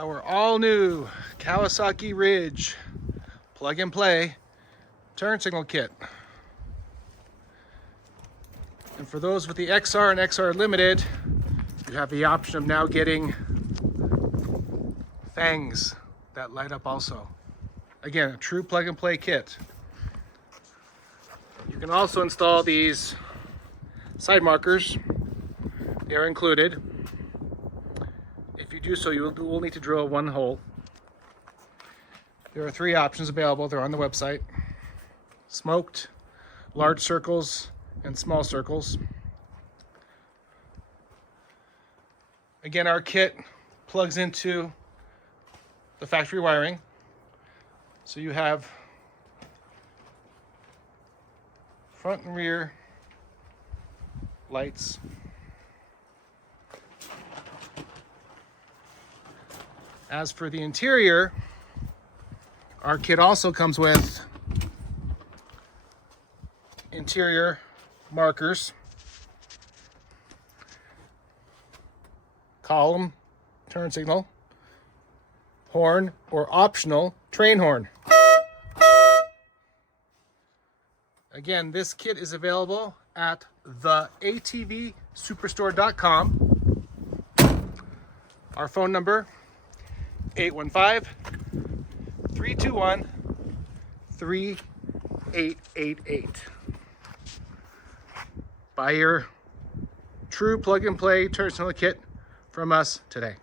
Our all-new Kawasaki Ridge plug-and-play turn signal kit. And for those with the XR and XR Limited, you have the option of now getting Fangs that light up also. Again, a true plug-and-play kit. You can also install these side markers. They are included. If you do so, you will need to drill one hole. There are 3 options available. They're on the website. Smoked, large circles, and small circles. Again, our kit plugs into the factory wiring. So you have front and rear lights. As for the interior, our kit also comes with interior markers, column, turn signal, horn, or optional train horn. Again, this kit is available at the UTVsuperstore.com. Our phone number 815-321-3888. Buy your true plug-and-play turn signal kit from us today.